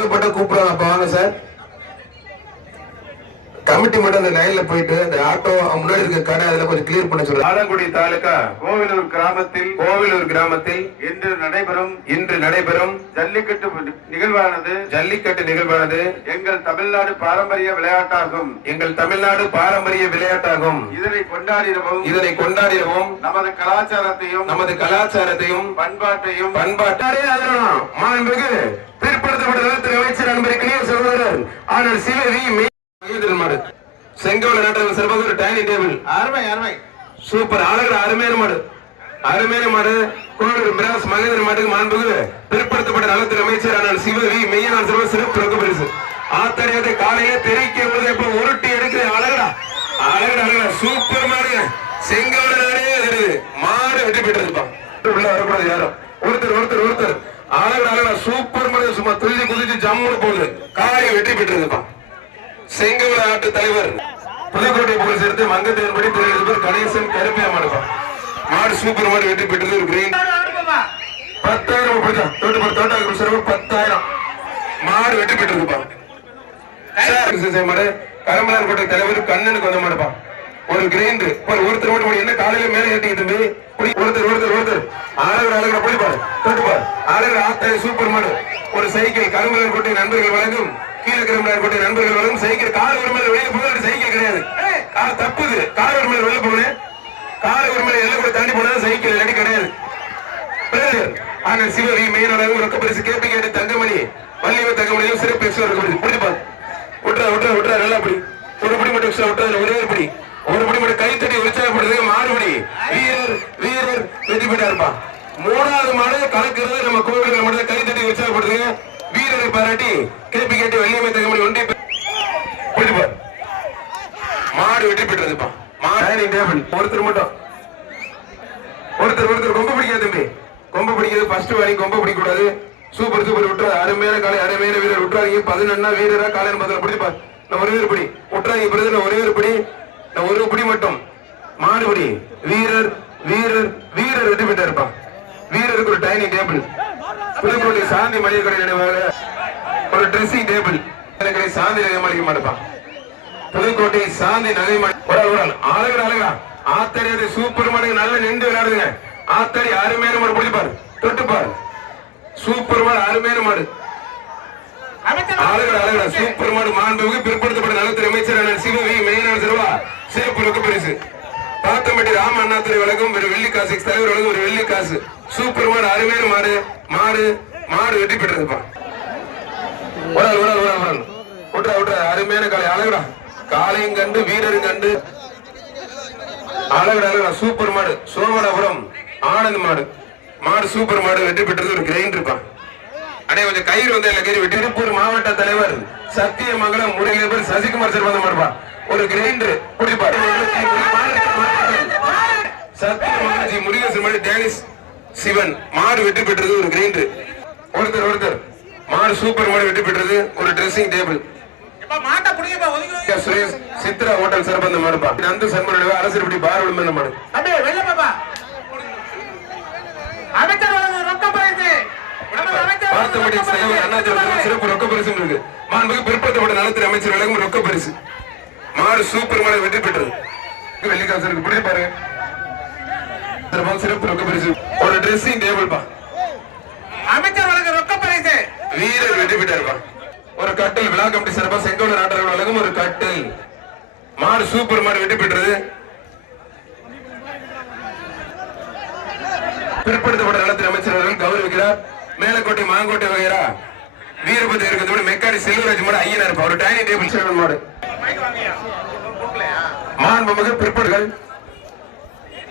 தேவைப்பட்ட கூப்பிடுவாங்க. அப்ப வாங்க சார். கமிட்டி மட்டும் அந்த லைன்ல போயிட்டு அந்த ஆட்டோ முன்னாடி இருக்க கடை அதுல கொஞ்சம் கிளியர் பண்ண சொல்லுங்க. ஆலங்குடி தாலுகா கோவிலூர் கிராமத்தில் இன்று நடைபெறும் ஜல்லிக்கட்டு நிகழ்வானது எங்கள் தமிழ்நாடு பாரம்பரிய விளையாட்டாகும். இதனை கொண்டாடிடவும் நமது கலாச்சாரத்தையும் பண்பாட்டையும் மாண்புமிகு பிற்படுத்தப்பட்ட நலத்துறை அமைச்சர் அன்பருக்கு சகோதரர் ஆனால் சிவவி செங்கோல நாட்டு சிறப்பாக ஒரு டைனிங் டேபிள் அருமை சூப்பர் அழகு அருமையான மாடு கோவிலூர் மிராஸ் மகேந்திரன் மாட்டுக்கு மாண்புமிகு பிற்படுத்தப்பட்ட நலத்துறை அமைச்சர் ஆனால் சிவவி மெய்யனார் சிறப்பு ரொக்க பரிசு ஆத்தரியத்தை காலையில தெரிவிக்க உருட்டி எடுக்கிற அழகடா சூப்பர் மாடு செங்கோல நாடே மாடு வெற்றி பெற்றிருப்பான். உள்ள வரக்கூடாது யாரும் ஒருத்தர் அழகடா சூப்பர் மாடு சும்மா துள்ளி குதிச்சு ஜம்முன்னு போகுது காலையை வெற்றி பெற்றிருப்பான். செங்கோல ஆட்டு தலைவர் புதுக்கோட்டை போலீஸ் எடுத்து மங்கத்தின்படி தெரிவிப்பவர் கணேசன் கருப்பியா மாடுப்பான். மாடு சூப்பர் மாடு வெற்றி பெற்றது. ஒரு கிரீன் 10,000 10,000 மாடு வெற்றி பெற்றிருப்பான். மாடு கரம்பலார் கோட்டை தலைவர் கண்ணனுக்கு வந்த மாடுப்பான். ஒரு கிரைண்ட் ஒருத்தர் மட்டும் என்ன காலையில மேல ஏற்றிக்கிட்டு ஒருத்தர் அழகர போய்பாரு தொட்டுப்பார் அழகர ஆத்தாய சூப்பர் மாடு. ஒரு சைக்கிள் கரம்பலார் கோட்டை நண்பர்கள் வழங்கும் கீழே கிரம்பலார் கோட்டை நண்பர்கள் வழங்கும் சைக்கிள். கார் ஒரு மேல வெளியே போக சைக்கிள் கிடையாது. தப்புது. கார் ஒரு மேல வெளியே போனேன். கார் ஒரு மேல எல்லாம் கூட தாண்டி போனா சைக்கிள் இல்லாட்டி கிடையாது. ஆனால் சிவவி மெயினாளரும் ரொக்க பரிசு கேபி கேட்டு தங்கமணி வள்ளிவ தங்கமணியும் சிறப்பு எக்ஸ்ட்ரா ரொக்க பரிசு பிடிப்பார். விட்டுறா நல்லா அப்படி ஒரு படி மட்டும் எக்ஸ்ட்ரா விட்டா ஒரு படி மட்டும் கைத்தடி உற்சாகப்படுறது மாறுபடி வீரர் வெற்றி பெற்றா இருப்பான். 3வது மாடு கலக்கிறது நம்ம கோவில்கள் மட்டும் கைத்தடி உற்சாகப்படுறது வீரரை பாராட்டி கேபி கேட்டு வள்ளியம்மை தங்கமணி ஒன்றி பிடிப்பார். மாடு வெற்றி பெற்றதுப்பான். ஒருத்தர் மட்டும் ஒருத்தர் கொம்பு பிடிக்காது தம்பி. கொம்பு பிடிக்கிறது ஃபர்ஸ்ட் வாங்கி கொம்பு பிடிக்க கூடாது. சூப்பர் விட்டுறாரு. அருமையான காலை அருமையான வீரர் விட்டுறாங்க. 11 வீரரா காலையில் பதில் பிடிப்பார். நான் ஒரே ஒரு படி விட்டுறாங்க பிறகு நான் ஒரே ஒரு படி நான் ஒரு படி மட்டும் மாடுபடி வீரர் வெற்றி பெற்றா இருப்பான். வீரருக்கு ஒரு டைனிங் டேபிள் புதுக்கோட்டை சாந்தி மளிகை கடை நினைவாக ஒரு ட்ரெஸ்ஸிங் டேபிள் கடை சாந்தி நகை மாளிகை மாடுப்பான். புதுக்கோட்டை சாந்தி நகை அழகா ஆத்தடி சூப்பர் மாடு நல்ல நின்று விளையாடுங்க. ஆத்தடி அருமையான மாடு பிடிப்பாரு தொட்டுப்பாரு சூப்பர் மாடு அருமையான மாடு அழகா சூப்பர் மாடு. மாண்புமிகு பிற்படுத்தப்பட்ட நலத்துறை அமைச்சர் சிவவி மெயினான சிறப்பு ரொக்க பரிசு பாத்தம்பட்டி ராம அண்ணாதுரை வழங்கும் ஒரு வெள்ளிக்காசு தலைவர் வழங்கும் ஒரு வெள்ளிக்காசு. சூப்பர் மாடு அருமையான மாடு வெற்றி பெற்றிருப்பான். அருமையான காலை அழகா காலையும் கண்டு வீரரும் கண்டு அழகா சூப்பர் மாடு. சோமனாபுரம் ஆனந்த் மாடு சூப்பர் மாடு வெற்றி பெற்றது. ஒரு கிரைண்ட் இருப்பான். அடே கொஞ்சம் கயிறு வந்து வெட்டி திருப்பூர் மாவட்ட தலைவர் சத்தியமங்கலம் முறையில் சசிகுமார் சார் வந்து மாடுப்பான். ஒரு கிரைண்டர் குடிப்பார். சத்தியமங்கலம் முருகேசன் மாடு டேனிஸ் சிவன் மாடு வெற்றி பெற்றது. ஒரு கிரைண்டர் ஒருத்தர் மாடு சூப்பர் மாடு வெற்றி பெற்றது. ஒரு dressing table Suresh Chitra hotel சிறப்பு மாடுப்பா. அந்த சர்மனுடைய அரசியல்படி பார் விளம்பரம் மாடு சிறப்பு ரொக்க பரிசு இருக்கு. மாண்புமிகு பிற்படுத்தப்பட்ட நலத்துறை அமைச்சர் வழங்கும் ரொக்க பரிசு மாடு சூப்பர் மாடு வெற்றி பெற்றது. வெள்ளிக்காசருக்கு பிடிச்சி பாருங்க. சிறப்பு ரொக்க பரிசு ஒரு ட்ரெஸ்ஸிங் டேபிள் பா. அமைச்சர் வழங்கும் ரொக்க பரிசு வீரர் வெற்றி பெற்றாருப்பா. ஒரு கட்டில் விழா கமிட்டி சிறப்பா செங்கோல நாட்டர்கள் வழங்கும் ஒரு கட்டில் மாடு சூப்பர் மாடு வெற்றி பெற்றது. பிற்படுத்தப்பட்ட நலத்துறை அமைச்சர் அவர்கள் கௌரவிக்கிறார். மேலக்கோட்டை மாங்கோட்டை வகைரா வீரபதி இருக்கிறது மெக்காடி செல்வராஜ் மாடு ஐயனா இருப்பா. ஒரு டைனிங் டேபிள் சேவல் மாடு மாண்புமிகு பிற்படுகள்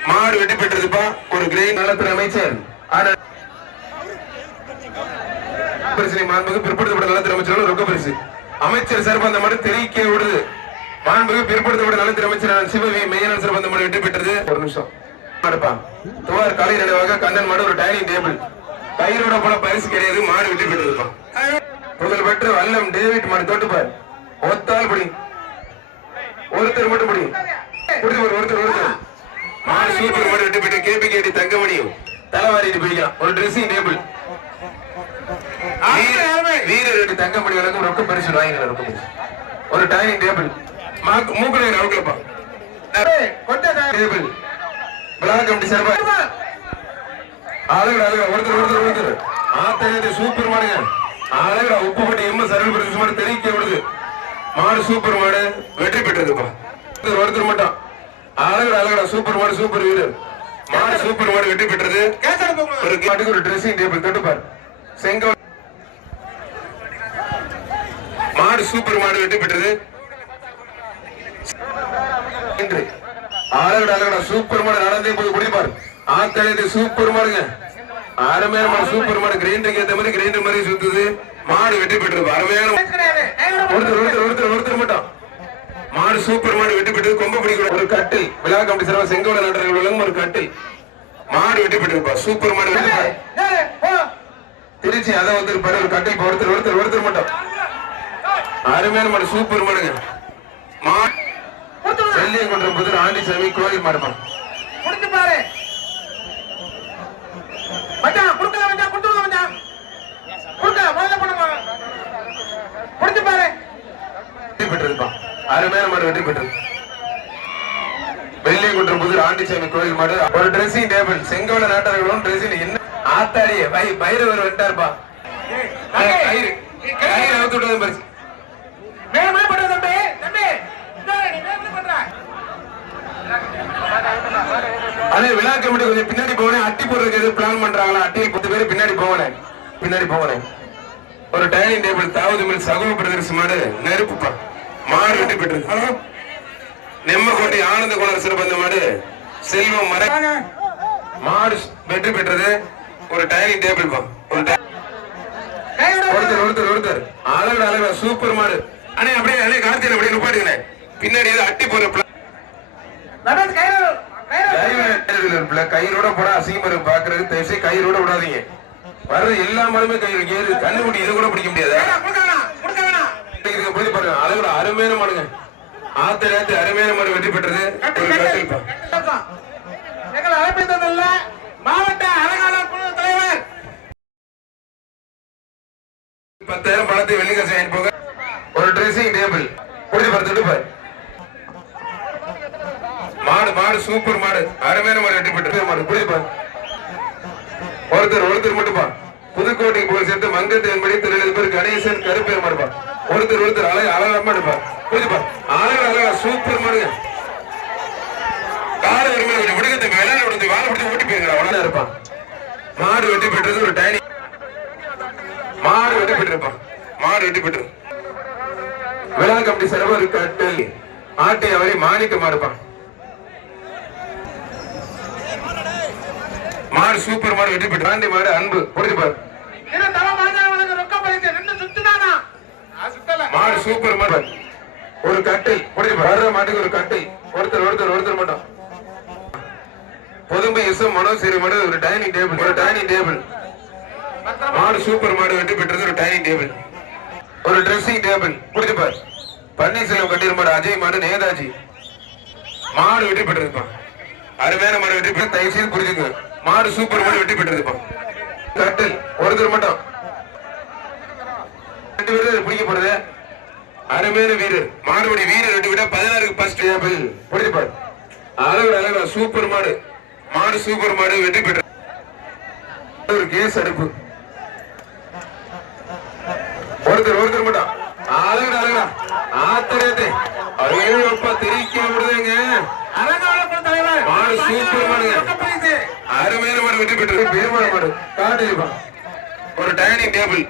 மாடு வெற்றி பெற்றதுப்பா. ஒரு கிரெயின் நலத்துறை அமைச்சர் மாண்புமிகு பிற்படுத்தப்பட்ட நலத்துறை அமைச்சர் ரொக்க பரிசு அமைச்சர் சார்பு அந்த மாடு தெரிவிக்க விடுது. மாண்புமிகு பிற்படுத்தப்பட்ட நலத்துறை அமைச்சர் சிவவி மெய்யனார் சார்பு அந்த மாடு வெற்றி பெற்றது. ஒரு நிமிஷம் துவார் கலை நினைவாக கண்ணன் மாடு ஒரு டைனிங் டேபிள் கயிறோட போன பரிசு கிடையாது. மாடு வெற்றி பெற்றிருப்பான். புகழ் பெற்ற வல்லம் டேவிட் மாடு தோட்டுப்பார். ஒத்தால் படி ஒருத்தர் மட்டும் படி ஒருத்தர் மாடு சூப்பர் மாடு வெற்றி பெற்று கேபி கேட்டி தங்கமணியும் தலைவாரிட்டு போய்க்கலாம். ஒரு ட்ரெஸ்ஸிங் டேபிள் வீரர் தங்கமணி வழங்கும் ரொக்க பரிசு வாங்கிக்கலாம். ரொக்க பரிசு ஒரு டைனிங் டேபிள் மூக்கலை அவுக்கலப்பா டேபிள் விழா கமிட்டி சார்பா அழகு ஒருத்தர் ஆத்தகத்தை சூப்பர் மாடுங்க. அழகா உப்புப்பட்டி எம்எஸ் அருள் பிரதேச மாடு தெரிவிக்க விடுது. மாடு சூப்பர் மாடு வெற்றி பெற்றதுப்பா. ஒருத்தர் மட்டும் அழகடா சூப்பர் மாடு சூப்பர் வீரர் மாடு சூப்பர் மாடு வெற்றி பெற்றது. ஒரு மாட்டுக்கு ஒரு ட்ரெஸ்ஸிங் டேபிள் தொட்டுப்பார் செங்கல் மாடு சூப்பர் மாடு வெற்றி பெற்றது. அழகடா சூப்பர் மாடு நடந்தே போய் குடிப்பார். ஆத்தகத்தை சூப்பர் மாடுங்க. அருமையான மாடு சூப்பர் மாடு கிரைண்டருக்கு ஏற்ற மாதிரி கிரைண்டர் மாதிரி சுத்துது. மாடு வெற்றி பெற்றது. அருமையான ஒருத்தர் மட்டும் மாடு சூப்பர் மாடு வெற்றி பெற்றது. கொம்ப பிடிக்கிற ஒரு கட்டில் விழா கமிட்டி சார்பா செங்கோல நாட்டர்கள் ஒரு கட்டில் மாடு வெற்றி பெற்றிருப்பா. சூப்பர் மாடு திருச்சி அதை வந்து ஒரு கட்டில் ஒருத்தர் மட்டும் அருமையான மாடு சூப்பர் மாடுங்க. மாடு வெள்ளியங்குன்றம் புதூர் ஆண்டிசாமி கோயில் மாடுமா அருமையான மாடு வெற்றி பெற்றது. வெள்ளியங்குன்றம் புதூர் ஆண்டிசாமி கோயில் மாடு ஒரு ட்ரெஸ்ஸிங் டேபிள் செங்கோல நாட்டர்களும் ட்ரெஸ்ஸிங் என்ன ஆத்தாடிய பைரவர் வந்துட்டாருப்பா. அதே விழா கமிட்டி கொஞ்சம் பின்னாடி போனேன். அட்டி போடுறதுக்கு எது பிளான் பண்றாங்களா? அட்டியில் 10 பேர் பின்னாடி போனேன். ஒரு டைனிங் டேபிள் தாவது மில் சகோ பிரதர்ஸ் மாடு நெருப்புப்பா. மாடு வெற்றி பெற்றது. நெம்மக்கோட்டை ஆனந்த குணர் சிறந்த மாடு செல்வம் மர மாடு வெற்றி பெற்றது. ஒரு டைனிங் டேபிள் ஒருத்தர் அழகா சூப்பர் மாடு. அண்ணே அப்படியே கார்த்திகை அப்படியே நிப்பாட்டுங்க. பின்னாடி அட்டி போற கயிறோட போட அசிங்கம் பாக்குறது தயவுசே கயிறோட விடாதீங்க. வர்றது எல்லா மாடுமே கயிறு கண்ணு குட்டி இதை கூட பிடிக்க முடியாது. பாருங்க அழகோட அருமையான மாடுங்க. ஆத்திரத்து அருமையான மாடு வெற்றி பெற்றது. மாவட்ட அலங்காநல்லூர் குழு தலைவர் 10,000 பணத்தை வெள்ளிக்காசு போக ஒரு ட்ரெஸ்ஸிங் டேபிள் கொடுத்து மாடு சூப்பர் மாடு அருமையான மாடு வெற்றி பெற்றது. மாடு புரியுது ஒருத்தர் மட்டும்பா புதுக்கோட்டைக்கு போய் சேர்த்து மங்கத்தேன்படி திரு கணேசன் கருப்பேர் மாடுப்பா. ஒருத்தர் அழகா எடுப்பா. புரியுதுப்பா அழகா சூப்பர் மாடுங்க. கார கொஞ்சம் விடுகத்தை விளையாட விடுத்து வாழை பிடிச்சி ஓட்டி போயிருங்க. அவ்வளவுதான் இருப்பான். மாடு வெற்றி பெற்றது. ஒரு டைனி மாடு வெற்றி பெற்றிருப்பான். மாடு வெற்றி பெற்று விழா கமிட்டி சிறப்பு கட்டில் ஆட்டை அவரை மாணிக்க மாடுப்பான். மாடு சூப்பர் மாடு வெற்றி பெற்று ஆண்டி மாடு அன்பு புரிஞ்சுப்பாரு. மாடு சூப்பர் மாடு ஒரு கட்டில் வர்ற மாட்டுக்கு ஒரு கட்டில் ஒருத்தர் மட்டும் பொதும்பு எஸ்எம் மனோசேரி மாடு ஒரு டைனிங் டேபிள் மாடு சூப்பர் மாடு வெற்றி பெற்றது. ஒரு டைனிங் டேபிள் ஒரு ட்ரெஸ்ஸிங் டேபிள் புரிஞ்சுப்பார். பன்னீர்செல்வம் கட்டில் மாடு அஜய் மாடு நேதாஜி மாடு வெற்றி பெற்றிருப்பான். அருமையான மாடு வெற்றி பெற்று தயவு செய்து புரிஞ்சுங்க. மாடு சூப்பர் மாடு வெற்றி பெற்றிருப்பான். கட்டில் ஒருத்தர் மட்டும் 2 பேர் பிடிக்க போறது. அருமையான வீரர் மாடுபடி வீரர் வெட்டி விட 16க்கு ஃபர்ஸ்ட் டேபிள் புரிஞ்சுப்பார். அழகா சூப்பர் மாடு சூப்பர் மாடு வெற்றி பெற்ற ஒரு கேஸ் அடுப்பு ஒருத்தர் மட்டும் அழகா ஆத்திரத்தை அப்பா தெரிவிக்க விடுதுங்க. மாடு சூப்பர் மாடுங்க. அருமையான மாடு வெற்றி பெற்றது. பெருமாள் மாடு காட்டு ஒரு டைனிங் டேபிள்